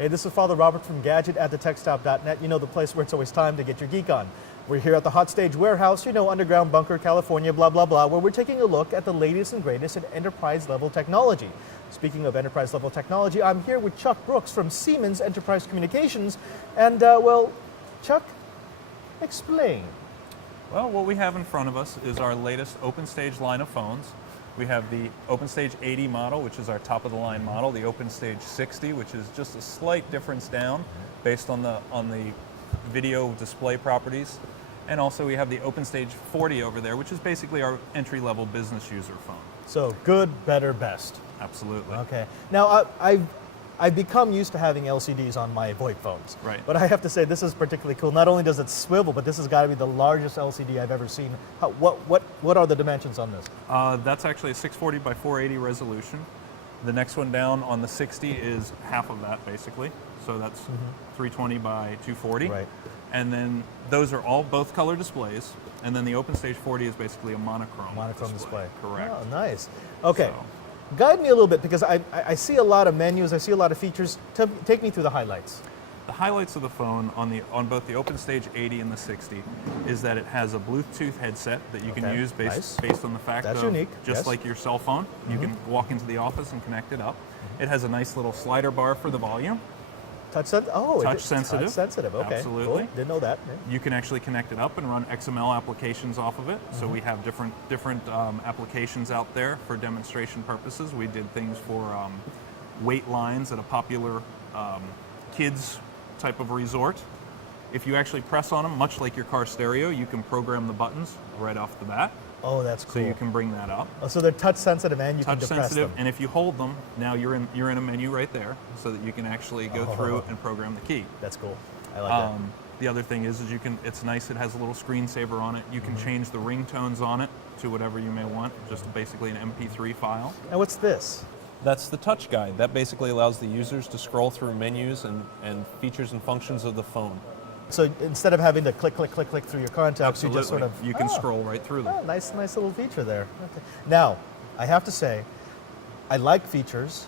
Hey, this is Father Robert from Gadget at thetechstop.net. You know, the place where it's always time to get your geek on. We're here at the Hot Stage Warehouse, you know, underground bunker, California, blah, blah, blah, where we're taking a look at the latest and greatest in enterprise-level technology. Speaking of enterprise-level technology, I'm here with Chuck Brooks from Siemens Enterprise Communications. And, well, Chuck, explain. Well, what we have in front of us is our latest OpenStage line of phones. We have the OpenStage 80 model, which is our top-of-the-line model, the OpenStage 60, which is just a slight difference down based on the video display properties. And also we have the OpenStage 40 over there, which is basically our entry-level business user phone. So good, better, best. Absolutely. Okay. Now, I've become used to having LCDs on my VoIP phones. Right. But I have to say, this is particularly cool. Not only does it swivel, but this has got to be the largest LCD I've ever seen. What are the dimensions on this? That's actually a 640 by 480 resolution. The next one down on the 60 is half of that, basically. So that's 320 by 240. Right. And then those are all both color displays. And then the OpenStage 40 is basically a monochrome display. Correct. Oh, nice. Okay. So, guide me a little bit, because I see a lot of menus, I see a lot of features. Take me through the highlights. the highlights of the phone on both the OpenStage 80 and the 60 is that it has a Bluetooth headset that you can use based on the fact That's of unique. just like your cell phone. You can walk into the office and connect it up. It has a nice little slider bar for the volume. Touch sensitive. Oh, Touch sensitive. Touch sensitive. Okay. Absolutely. Cool. Didn't know that. Yeah. You can actually connect it up and run XML applications off of it. So we have different applications out there for demonstration purposes. We did things for wait lines at a popular kids type of resort. If you actually press on them, much like your car stereo, you can program the buttons right off the bat. Oh, that's cool. So you can bring that up. Oh, so they're touch sensitive and you can Touch depress sensitive, them. and if you hold them, now you're in a menu right there, so that you can actually go through and program the key. That's cool. I like that. The other thing is you can. It's nice. It has a little screensaver on it. You can change the ringtones on it to whatever you may want. Just basically an MP3 file. And what's this? That's the touch guide. That basically allows the users to scroll through menus and features and functions of the phone. So instead of having to click through your contacts, you just sort of you can scroll right through them. Oh, nice little feature there. Okay. Now, I have to say, I like features,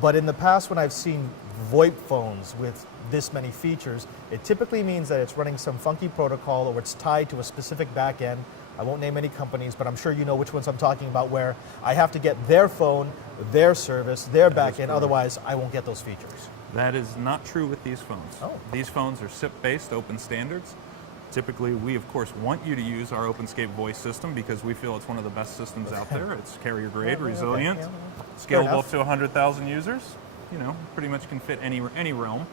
but in the past when I've seen VoIP phones with this many features, it typically means that it's running some funky protocol or it's tied to a specific back end. I won't name any companies, but I'm sure you know which ones I'm talking about, where I have to get their phone, their service, their back end, otherwise I won't get those features. That is not true with these phones. Oh. These phones are SIP-based open standards. Typically, we of course want you to use our OpenScape voice system because we feel it's one of the best systems out there. It's carrier grade, resilient, scalable up to 100,000 users. You know, pretty much can fit any realm.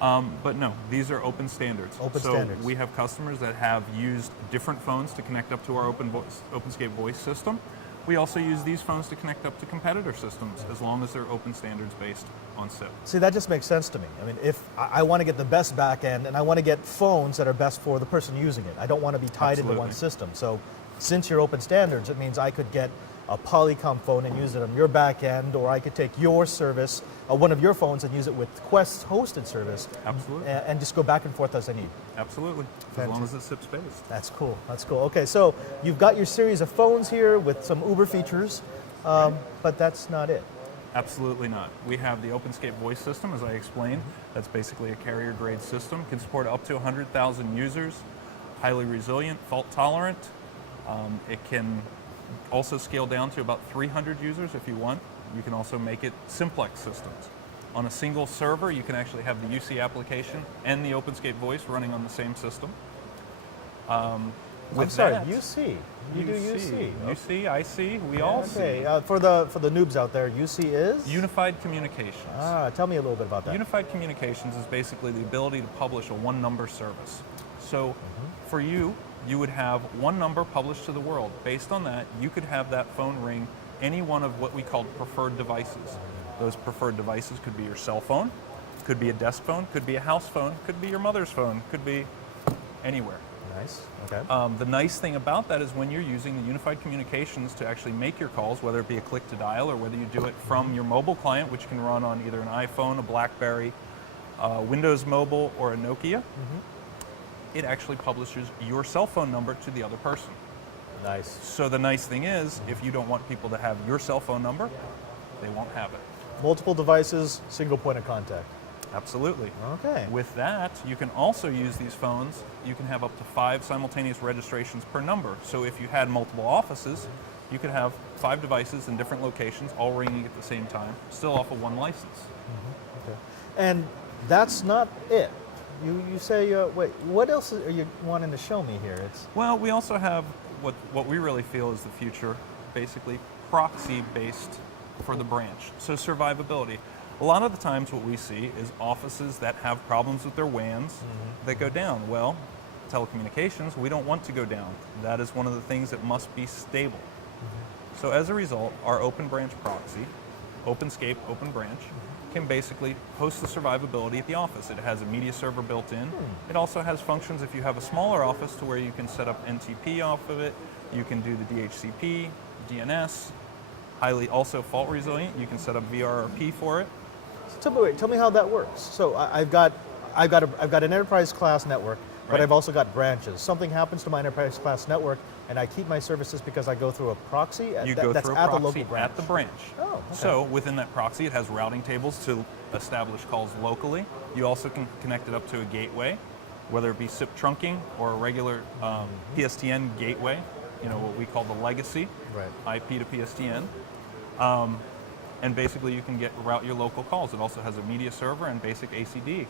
But no, these are open standards. Standards. We have customers that have used different phones to connect up to our OpenScape voice system. We also use these phones to connect up to competitor systems as long as they're open standards based on SIP. See, that just makes sense to me. I mean, if I want to get the best back end and I want to get phones that are best for the person using it, I don't want to be tied into one system. So since you're open standards, it means I could get a Polycom phone and use it on your back end, or I could take your service, one of your phones, and use it with Quest's hosted service. Absolutely. And just go back and forth as I need. Absolutely. As long as it's SIP based. That's cool. That's cool. Okay, so you've got your series of phones here with some Uber features, but that's not it. Absolutely not. We have the OpenScape voice system, as I explained. That's basically a carrier grade system. Can support up to 100,000 users. Highly resilient, fault tolerant. It can also scale down to about 300 users if you want. You can also make it simplex systems. On a single server, you can actually have the UC application and the OpenScape voice running on the same system. I'm sorry, UC. You do UC. UC, IC, we all see. Okay, for the noobs out there, UC is? Unified Communications. Tell me a little bit about that. Unified Communications is basically the ability to publish a one-number service. So for you would have one number published to the world. Based on that, you could have that phone ring any one of what we call preferred devices. Those preferred devices could be your cell phone, could be a desk phone, could be a house phone, could be your mother's phone, could be anywhere. Nice, okay. The nice thing about that is when you're using the Unified Communications to actually make your calls, whether it be a click to dial or whether you do it from your mobile client, which can run on either an iPhone, a BlackBerry, Windows Mobile, or a Nokia, it actually publishes your cell phone number to the other person. Nice. So the nice thing is, if you don't want people to have your cell phone number, they won't have it. multiple devices, single point of contact. Absolutely. Okay. With that, you can also use these phones. You can have up to 5 simultaneous registrations per number. So if you had multiple offices, you could have 5 devices in different locations, all ringing at the same time, still off of one license. Okay. And that's not it. You say, wait, what else are you wanting to show me here? Well, we also have what we really feel is the future, basically proxy-based for the branch. So survivability. A lot of the times what we see is offices that have problems with their WANs that go down. Well, telecommunications, we don't want to go down. That is one of the things that must be stable. So as a result, our open branch proxy, OpenScape Open Branch, can basically host the survivability at the office. It has a media server built in. It also has functions if you have a smaller office to where you can set up NTP off of it. You can do the DHCP, DNS, highly also fault resilient. You can set up VRRP for it. Tell me how that works. So I've got an enterprise class network, but Right. I've also got branches. Something happens to my enterprise class network, and I keep my services because I go through a proxy. You go that's through a at the proxy local branch. at the branch. Oh, okay. So within that proxy, it has routing tables to establish calls locally. You also can connect it up to a gateway, whether it be SIP trunking or a regular PSTN gateway, what we call the legacy, Right. IP to PSTN. And basically you can route your local calls. It also has a media server and basic ACD.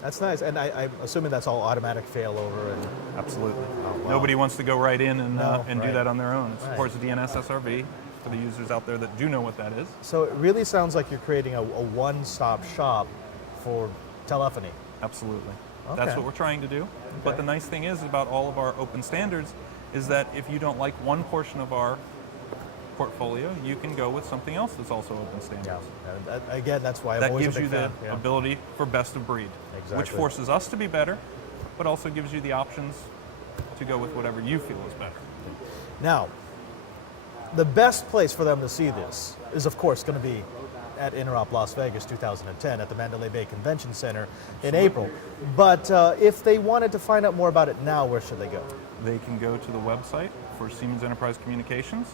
That's nice, and I'm assuming that's all automatic failover. And Absolutely. wow. Nobody wants to go right in and No, do right. that on their own. It Right. supports DNS SRV for the users out there that do know what that is. so it really sounds like you're creating a one-stop shop for telephony. Absolutely. Okay. That's what we're trying to do. But the nice thing is about all of our open standards is that if you don't like one portion of our portfolio, you can go with something else that's also open standards. Yeah. And again, that's why I'm That always gives a you big the fan. Yeah. ability for best of breed, which Exactly. forces us to be better, but also gives you the options to go with whatever you feel is better. Now, the best place for them to see this is, of course, going to be at Interop Las Vegas 2010 at the Mandalay Bay Convention Center in April. But if they wanted to find out more about it now, where should they go? They can go to the website for Siemens Enterprise Communications.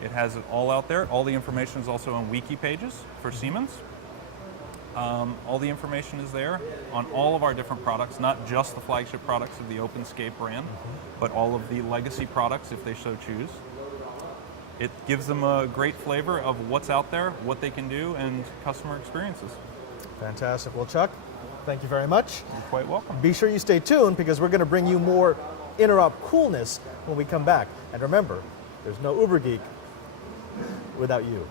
It has it all out there. All the information is also on wiki pages for Siemens. All the information is there on all of our different products, not just the flagship products of the OpenScape brand, but all of the legacy products if they so choose. It gives them a great flavor of what's out there, what they can do, and customer experiences. Fantastic. Well, Chuck, thank you very much. You're quite welcome. Be sure you stay tuned because we're going to bring you more Interop coolness when we come back. And remember, there's no Uber Geek without you.